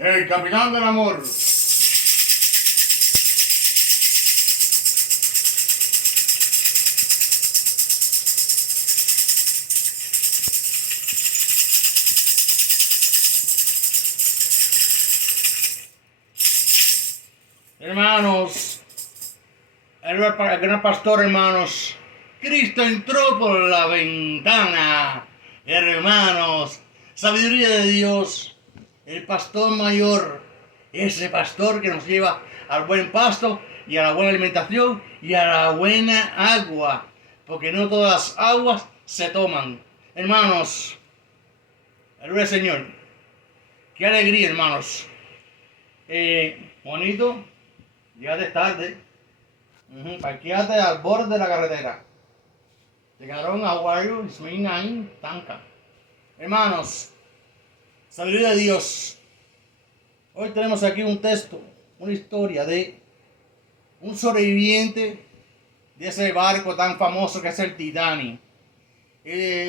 El capitán del amor. Hermanos, el gran pastor, hermanos, Cristo entró por la ventana, hermanos, sabiduría de Dios, el pastor mayor, ese pastor que nos lleva al buen pasto y a la buena alimentación y a la buena agua, porque no todas las aguas se toman. Hermanos, aleluya Señor, qué alegría, hermanos. Bonito, llegaste tarde, parqueate al borde de la carretera. Llegaron a Wario y Swing Tanca. Hermanos, sabiduría de Dios. Hoy tenemos aquí un texto, una historia de un sobreviviente de ese barco tan famoso que es el Titanic.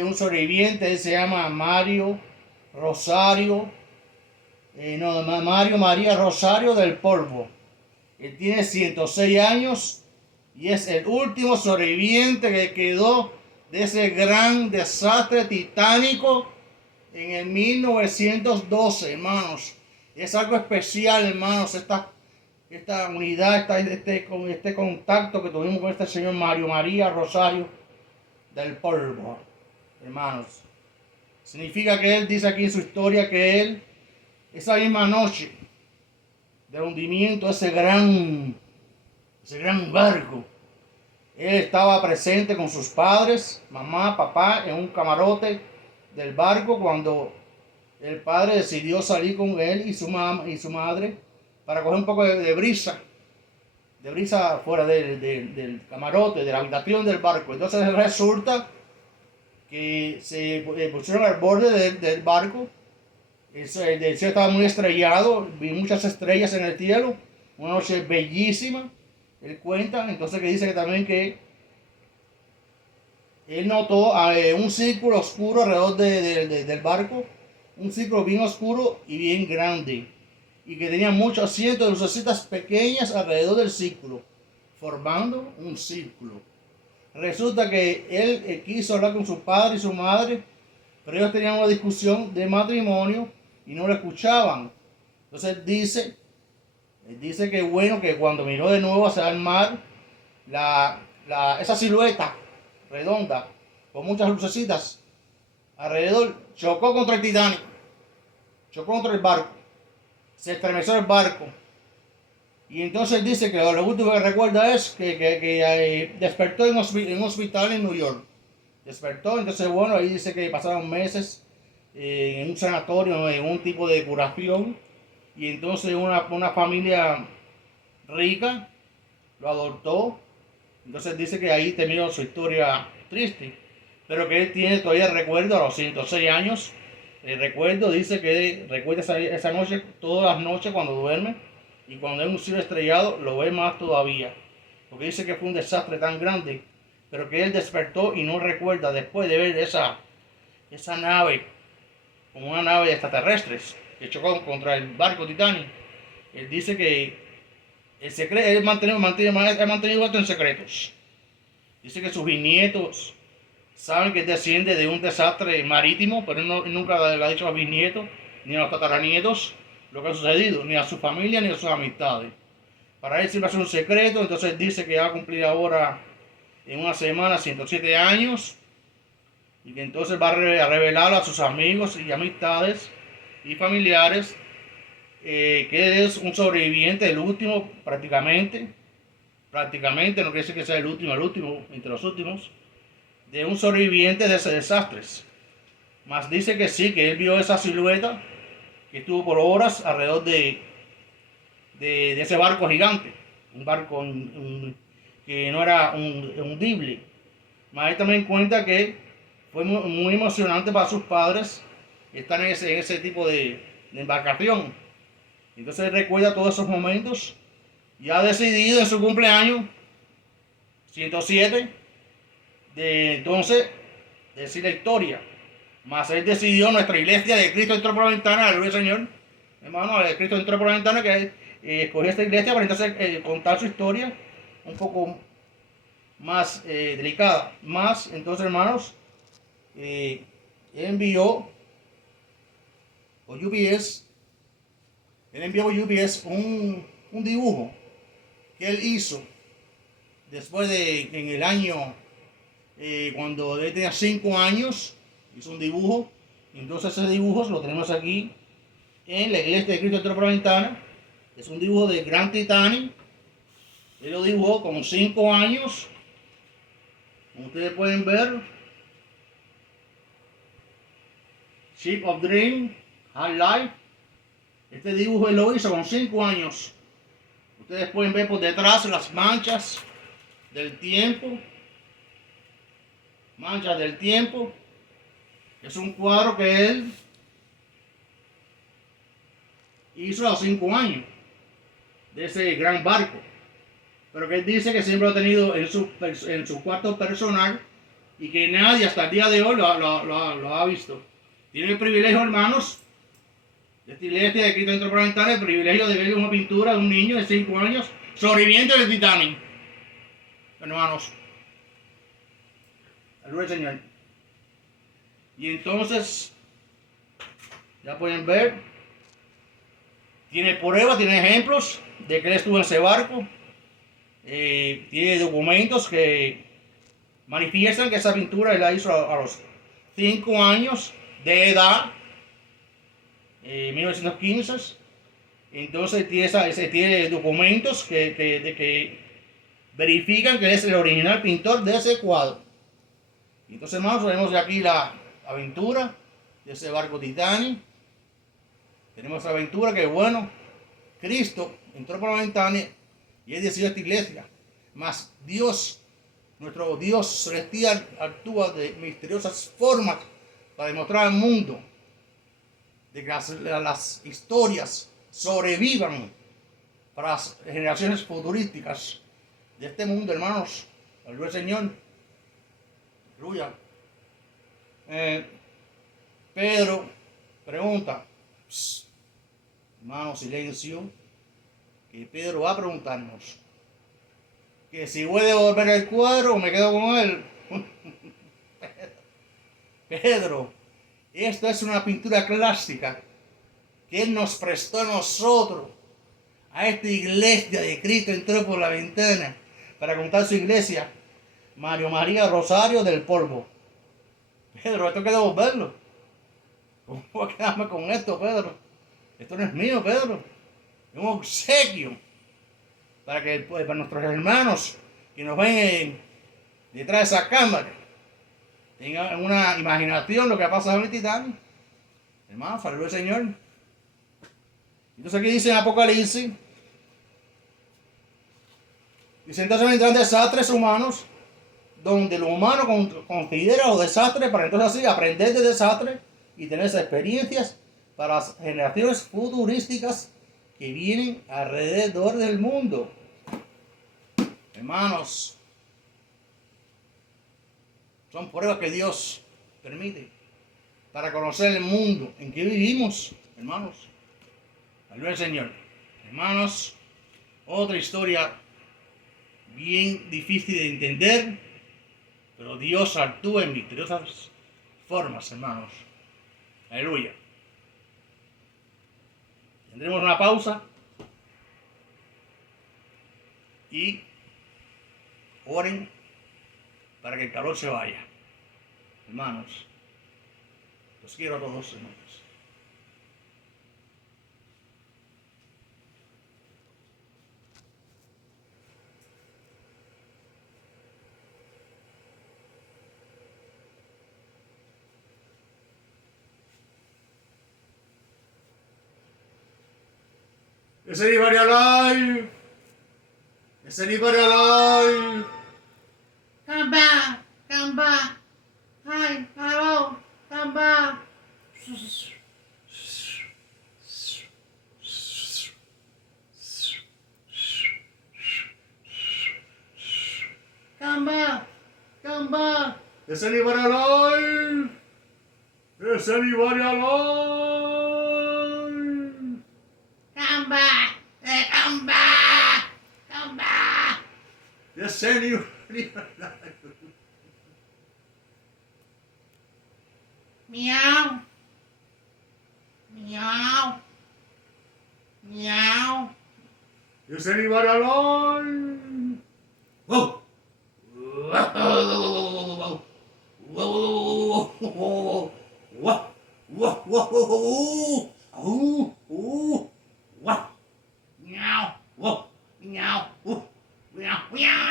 Un sobreviviente, él se llama Mario María Rosario del Polvo. Él tiene 106 años y es el último sobreviviente que quedó de ese gran desastre titánico en el 1912, hermanos. Es algo especial, hermanos, esta unidad, este contacto que tuvimos con este señor Mario María Rosario del Polvo, hermanos. Significa que él dice aquí en su historia que él, esa misma noche del hundimiento de ese gran barco, él estaba presente con sus padres, mamá, papá, en un camarote del barco cuando el padre decidió salir con él y su madre para coger un poco de brisa fuera del camarote, de la habitación del barco. Entonces resulta que se pusieron al borde del barco. El cielo estaba muy estrellado, vi muchas estrellas en el cielo, una noche bellísima. Él cuenta, entonces que dice que también que él notó un círculo oscuro alrededor del barco, un círculo bien oscuro y bien grande, y que tenía muchos cientos de lucecitas pequeñas alrededor del círculo, formando un círculo. Resulta que él quiso hablar con su padre y su madre, pero ellos tenían una discusión de matrimonio y no lo escuchaban. Entonces él dice que bueno, que cuando miró de nuevo hacia el mar, esa silueta redonda con muchas lucecitas alrededor chocó contra el Titanic, chocó contra el barco, se estremeció el barco. Y entonces dice que lo último que recuerda es que despertó en un hospital en New York. Despertó, entonces bueno, ahí dice que pasaron meses en un sanatorio, en un tipo de curación. Y entonces una familia rica lo adoptó. Entonces dice que ahí terminó su historia triste, pero que él tiene todavía el recuerdo a los 106 años. El recuerdo dice que recuerda esa noche, todas las noches cuando duerme, y cuando hay un cielo estrellado lo ve más todavía, porque dice que fue un desastre tan grande, pero que él despertó y no recuerda después de ver esa nave, como una nave de extraterrestres, que chocó contra el barco Titanic. Él dice que él ha mantenido esto en secretos. Dice que sus bisnietos saben que él desciende de un desastre marítimo, pero él nunca le ha dicho a los bisnietos ni a los tataranietos lo que ha sucedido, ni a su familia ni a sus amistades. Para él siempre es un secreto. Entonces dice que va a cumplir ahora en una semana 107 años y que entonces va a revelar a sus amigos y amistades y familiares que él es un sobreviviente, el último prácticamente, no quiere decir que sea el último entre los últimos, de un sobreviviente de ese desastre. Mas dice que sí, que él vio esa silueta que estuvo por horas alrededor de ese barco gigante, un barco que no era hundible. Mas él también cuenta que fue muy emocionante para sus padres estar en ese tipo de embarcación. Entonces él recuerda todos esos momentos y ha decidido en su cumpleaños 107 de entonces decir la historia. Mas él decidió, nuestra iglesia de Cristo entró por la ventana, aleluya Señor, hermano, Cristo entró por la ventana que escogió esta iglesia para entonces contar su historia un poco más delicada. Más, entonces, hermanos, él envió por UPS, un dibujo que él hizo después de, en el año, cuando él tenía 5 años, hizo un dibujo. Entonces ese dibujo lo tenemos aquí en la iglesia de Cristo entró por la ventana. Es un dibujo de Gran Titanic. Él lo dibujó con 5 años. Como ustedes pueden ver, Ship of Dream, High Life. Este dibujo él lo hizo con 5 años. Ustedes pueden ver por detrás las manchas del tiempo. Manchas del tiempo. Es un cuadro que él hizo a los 5 años de ese gran barco. Pero que él dice que siempre lo ha tenido en su cuarto personal y que nadie hasta el día de hoy lo ha visto. Tiene el privilegio, hermanos, de esta iglesia de Cristo dentro por la ventana, el privilegio de ver una pintura de un niño de 5 años sobreviviente del Titanic. Hermanos, aleluya al Señor. Y entonces, ya pueden ver, tiene pruebas, tiene ejemplos de que él estuvo en ese barco. Tiene documentos que manifiestan que esa pintura él la hizo a los 5 años de edad, 1915. Entonces tiene documentos que verifican que es el original pintor de ese cuadro. Entonces, hermanos, vemos aquí la aventura de ese barco Titanic. Tenemos la aventura que, bueno, Cristo entró por la ventana y él decidió esta iglesia. Mas Dios, nuestro Dios celestial, actúa de misteriosas formas para demostrar al mundo de que las historias sobrevivan para las generaciones futurísticas de este mundo, hermanos. Aleluya al Señor. Aleluya. Pedro pregunta, hermano, silencio, que Pedro va a preguntarnos que si voy a devolver el cuadro o me quedo con él. Pedro, esto es una pintura clásica que él nos prestó a nosotros, a esta iglesia de Cristo entró por la ventana para contar su iglesia. Mario María Rosario del Polvo. Pedro, esto hay que devolverlo. ¿Cómo voy a quedarme con esto, Pedro? Esto no es mío, Pedro. Es un obsequio para nuestros hermanos que nos ven detrás de esa cámara tengan una imaginación lo que ha pasado en el Titanic. Hermanos, aleluya al Señor. Entonces aquí dice en Apocalipsis, dice, entonces vendrán desastres humanos donde lo humano considera los desastres para entonces así aprender de desastres y tener esas experiencias para las generaciones futurísticas que vienen alrededor del mundo. Hermanos, son pruebas que Dios permite para conocer el mundo en que vivimos, hermanos. Aleluya al Señor. Hermanos, otra historia bien difícil de entender, pero Dios actúa en misteriosas formas, hermanos. Aleluya. Tendremos una pausa y oren para que el calor se vaya. Hermanos, los quiero a todos, hermanos. Is anybody alive? Is anybody alive? Come back, come back. Hi, hello, come back. Come back, come back. Is anybody alive? Is anybody alive? sé ni... Miau. Miau. Miau. Yo sé ni varalón. Wow. Meow. Meow. Meow.